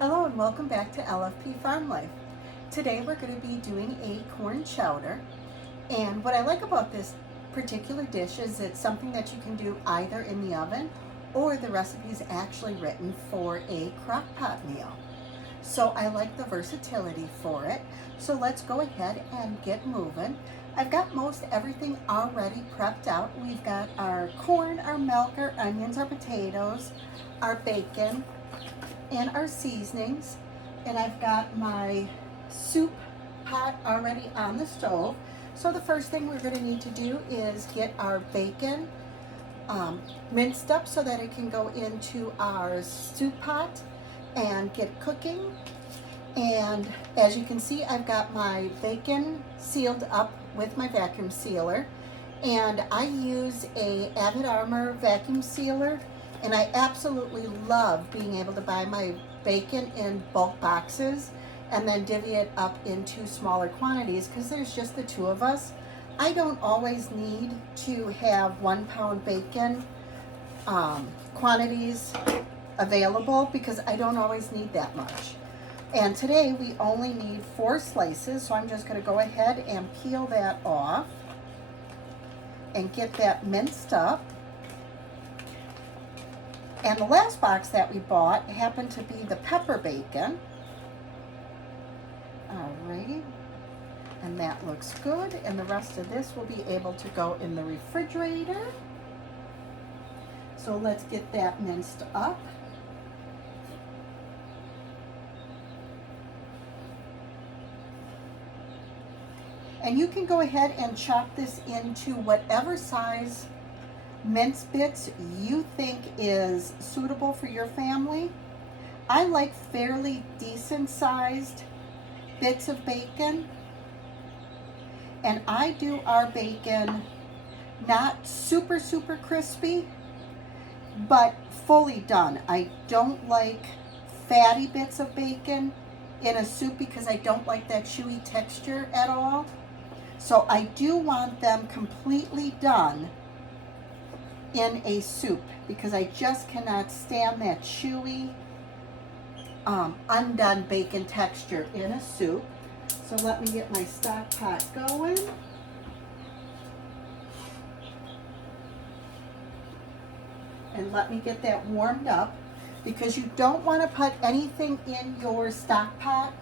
Hello and welcome back to LFP Farm Life. Today we're going to be doing a corn chowder, and what I like about this particular dish is it's something that you can do either in the oven or the recipe is actually written for a crock pot meal. So I like the versatility for it. So let's go ahead and get moving. I've got most everything already prepped out. We've got our corn, our milk, our onions, our potatoes, our bacon, and our seasonings. And I've got my soup pot already on the stove. So the first thing we're going to need to do is get our bacon minced up so that it can go into our soup pot and get cooking. And as you can see, I've got my bacon sealed up with my vacuum sealer, and I use a Avid Armor vacuum sealer, and I absolutely love being able to buy my bacon in bulk boxes and then divvy it up into smaller quantities because there's just the two of us. I don't always need to have 1 pound bacon quantities available because I don't always need that much. And today we only need 4 slices, so I'm just going to go ahead and peel that off and get that minced up. And the last box that we bought happened to be the pepper bacon. Alrighty, and that looks good, and the rest of this will be able to go in the refrigerator. So let's get that minced up. And you can go ahead and chop this into whatever size mince bits you think is suitable for your family. I like fairly decent sized bits of bacon, and I do our bacon not super crispy, but fully done. I don't like fatty bits of bacon in a soup because I don't like that chewy texture at all. So I do want them completely done in a soup because I just cannot stand that chewy, undone bacon texture in a soup. So let me get my stock pot going. And let me get that warmed up because you don't want to put anything in your stock pot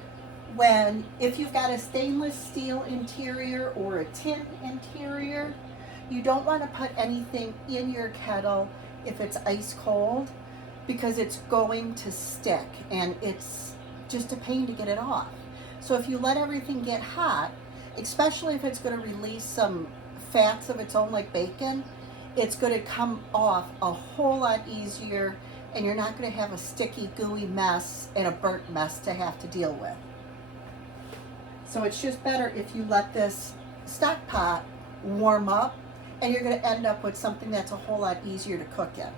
if you've got a stainless steel interior or a tin interior. You don't want to put anything in your kettle if it's ice cold because it's going to stick and it's just a pain to get it off. So if you let everything get hot, especially if it's going to release some fats of its own like bacon, it's going to come off a whole lot easier, and you're not going to have a sticky, gooey mess and a burnt mess to have to deal with. So it's just better if you let this stock pot warm up, and you're going to end up with something that's a whole lot easier to cook in.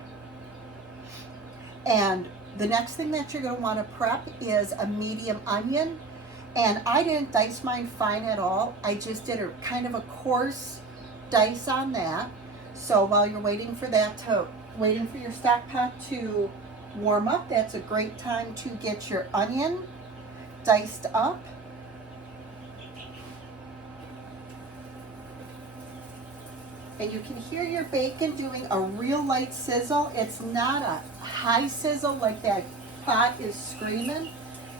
And the next thing that you're going to want to prep is a medium onion. And I didn't dice mine fine at all. I just did a kind of a coarse dice on that. So while you're waiting for your stock pot to warm up, that's a great time to get your onion diced up. And you can hear your bacon doing a real light sizzle. It's not a high sizzle like that pot is screaming.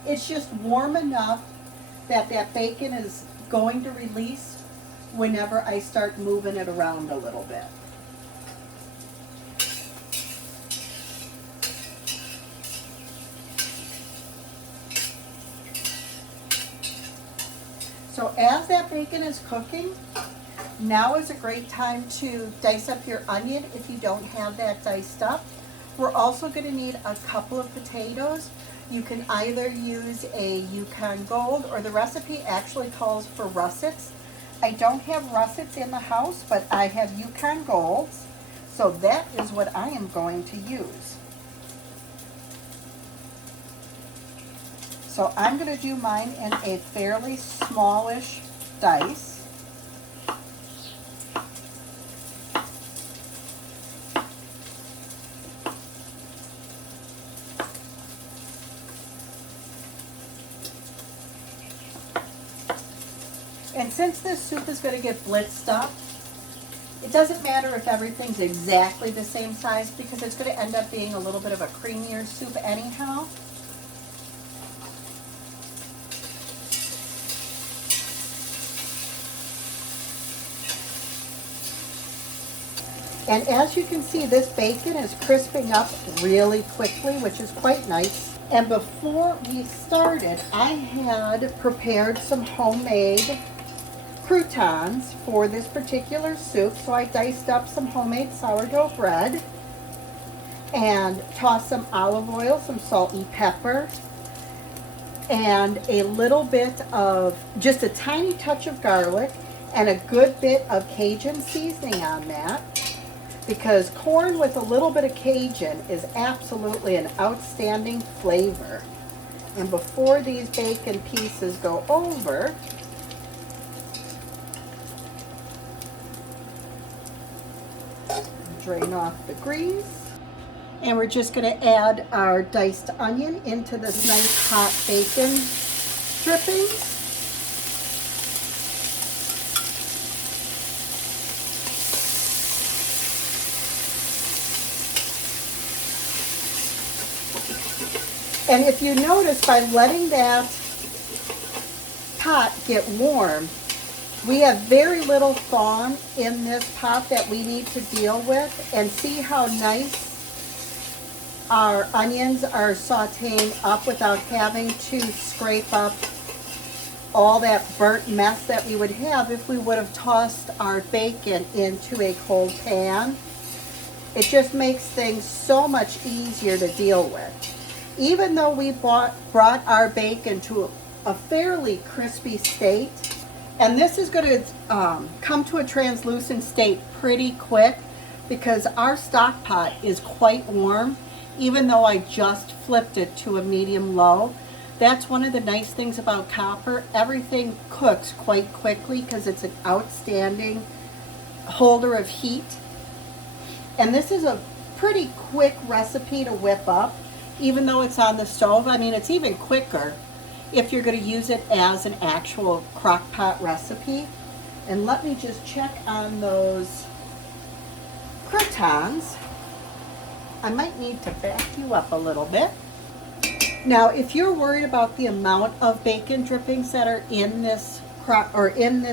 It's just warm enough that that bacon is going to release whenever I start moving it around a little bit. So as that bacon is cooking, now is a great time to dice up your onion if you don't have that diced up. We're also going to need a couple of potatoes. You can either use a Yukon Gold, or the recipe actually calls for russets. I don't have russets in the house, but I have Yukon Golds, so that is what I am going to use. So I'm going to do mine in a fairly smallish dice. And since this soup is going to get blitzed up, it doesn't matter if everything's exactly the same size because it's going to end up being a little bit of a creamier soup anyhow. And as you can see, this bacon is crisping up really quickly, which is quite nice. And before we started, I had prepared some homemade croutons for this particular soup. So I diced up some homemade sourdough bread and tossed some olive oil, some salt and pepper, and a little bit of, just a tiny touch of garlic and a good bit of Cajun seasoning on that. Because corn with a little bit of Cajun is absolutely an outstanding flavor. And before these bacon pieces go over, drain off the grease. And we're just going to add our diced onion into this nice hot bacon drippings. And if you notice, by letting that pot get warm, we have very little thaw in this pot that we need to deal with. And see how nice our onions are sauteing up without having to scrape up all that burnt mess that we would have if we would have tossed our bacon into a cold pan. It just makes things so much easier to deal with. Even though we brought our bacon to a fairly crispy state, and this is going to come to a translucent state pretty quick because our stock pot is quite warm, even though I just flipped it to a medium low. That's one of the nice things about copper. Everything cooks quite quickly because it's an outstanding holder of heat. And this is a pretty quick recipe to whip up. Even though it's on the stove, I mean, it's even quicker if you're going to use it as an actual crock pot recipe. And let me just check on those croutons. I might need to back you up a little bit. Now, if you're worried about the amount of bacon drippings that are in this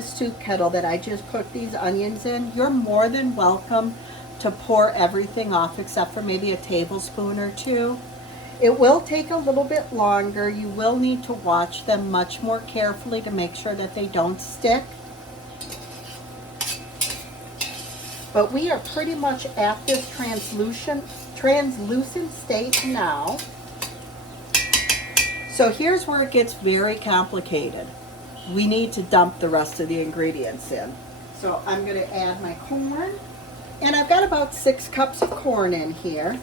soup kettle that I just cooked these onions in, you're more than welcome to pour everything off except for maybe a tablespoon or two. It will take a little bit longer. You will need to watch them much more carefully to make sure that they don't stick. But we are pretty much at this translucent state now. So here's where it gets very complicated. We need to dump the rest of the ingredients in. So I'm going to add my corn. And I've got about 6 cups of corn in here.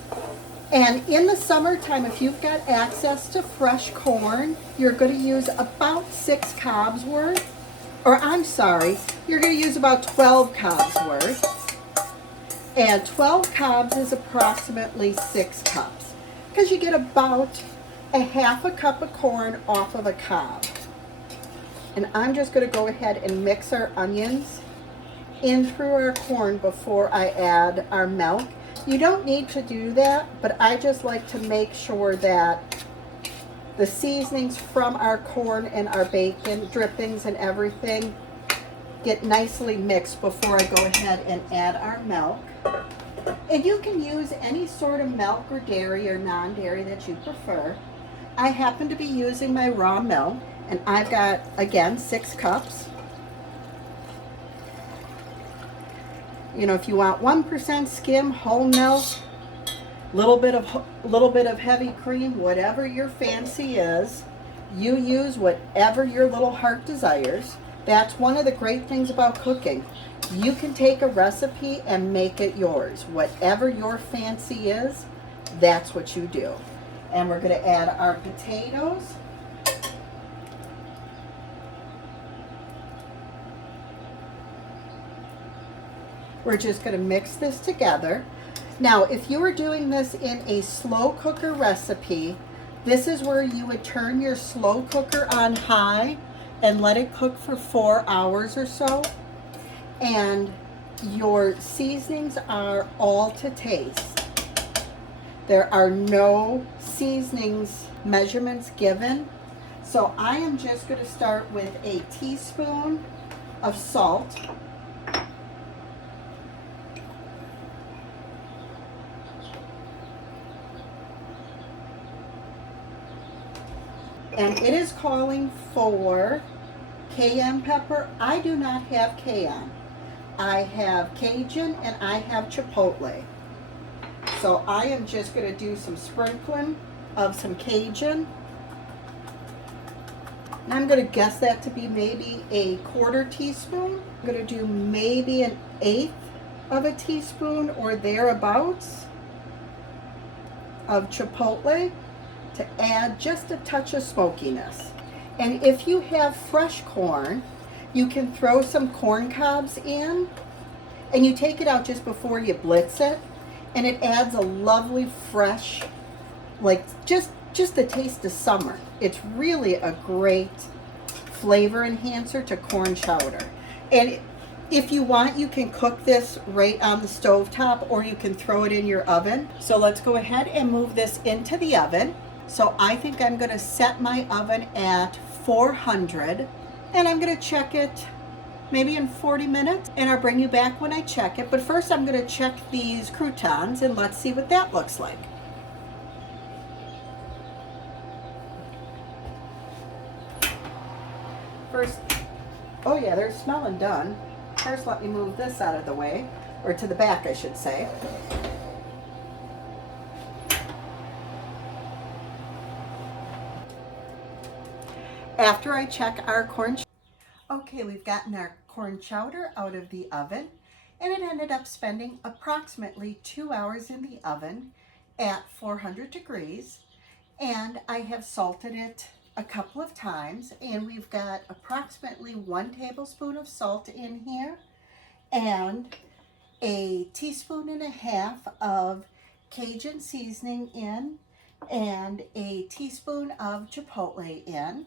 And in the summertime, if you've got access to fresh corn, you're going to use about 6 cobs worth. Or I'm sorry, you're going to use about 12 cobs worth. And 12 cobs is approximately 6 cups. Because you get about a half a cup of corn off of a cob. And I'm just going to go ahead and mix our onions in through our corn before I add our milk. You don't need to do that, but I just like to make sure that the seasonings from our corn and our bacon, drippings and everything get nicely mixed before I go ahead and add our milk. And you can use any sort of milk or dairy or non-dairy that you prefer. I happen to be using my raw milk, and I've got, again, 6 cups. You know, if you want 1% skim, whole milk, little bit of heavy cream, whatever your fancy is, you use whatever your little heart desires. That's one of the great things about cooking. You can take a recipe and make it yours. Whatever your fancy is, that's what you do. And we're going to add our potatoes. We're just going to mix this together. Now, if you were doing this in a slow cooker recipe, this is where you would turn your slow cooker on high and let it cook for 4 hours or so. And your seasonings are all to taste. There are no seasonings measurements given. So I am just going to start with a teaspoon of salt. And it is calling for cayenne pepper. I do not have cayenne. I have Cajun and I have Chipotle. So I am just going to do some sprinkling of some Cajun. And I'm going to guess that to be maybe a 1/4 teaspoon. I'm going to do maybe an 1/8 of a teaspoon or thereabouts of Chipotle to add just a touch of smokiness. And if you have fresh corn, you can throw some corn cobs in, and you take it out just before you blitz it, and it adds a lovely fresh, like just a taste of summer. It's really a great flavor enhancer to corn chowder. And if you want, you can cook this right on the stove top, or you can throw it in your oven. So let's go ahead and move this into the oven. So I think I'm going to set my oven at 400, and I'm going to check it maybe in 40 minutes, and I'll bring you back when I check it. But first I'm going to check these croutons, and let's see what that looks like. First, oh yeah, they're smelling done. First, let me move this out of the way, or to the back, I should say. After I check our corn, okay, we've gotten our corn chowder out of the oven, and it ended up spending approximately 2 hours in the oven at 400 degrees. And I have salted it a couple of times, and we've got approximately 1 tablespoon of salt in here, and a teaspoon and a half of Cajun seasoning in, and a teaspoon of Chipotle in.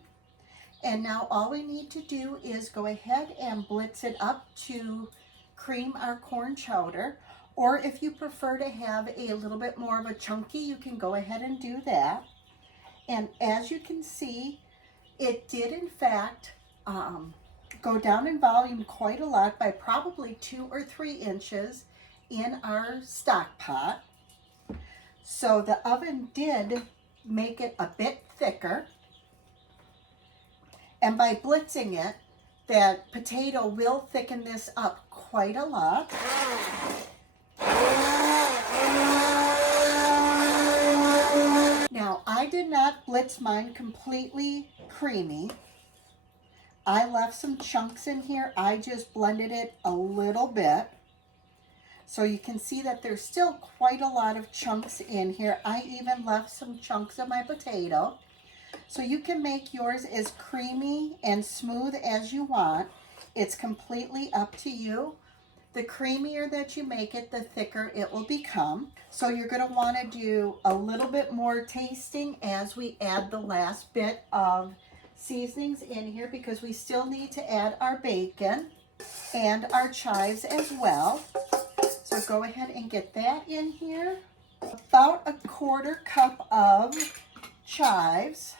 And now all we need to do is go ahead and blitz it up to cream our corn chowder. Or if you prefer to have a little bit more of a chunky, you can go ahead and do that. And as you can see, it did in fact go down in volume quite a lot, by probably 2 or 3 inches in our stock pot. So the oven did make it a bit thicker. And by blitzing it, that potato will thicken this up quite a lot. Now, I did not blitz mine completely creamy. I left some chunks in here. I just blended it a little bit. So you can see that there's still quite a lot of chunks in here. I even left some chunks of my potato. So you can make yours as creamy and smooth as you want. It's completely up to you. The creamier that you make it, the thicker it will become. So you're going to want to do a little bit more tasting as we add the last bit of seasonings in here, because we still need to add our bacon and our chives as well. So go ahead and get that in here. About a 1/4 cup of chives.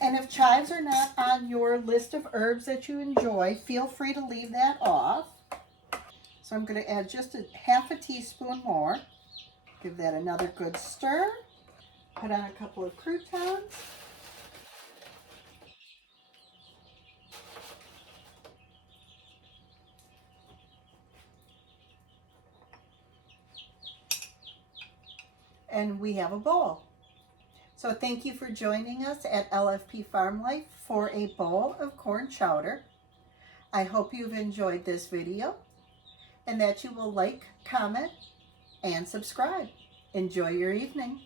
And if chives are not on your list of herbs that you enjoy, feel free to leave that off. So I'm going to add just a 1/2 teaspoon more. Give that another good stir. Put on a couple of croutons. And we have a bowl. So thank you for joining us at LFP Farm Life for a bowl of corn chowder. I hope you've enjoyed this video, and that you will like, comment, and subscribe. Enjoy your evening.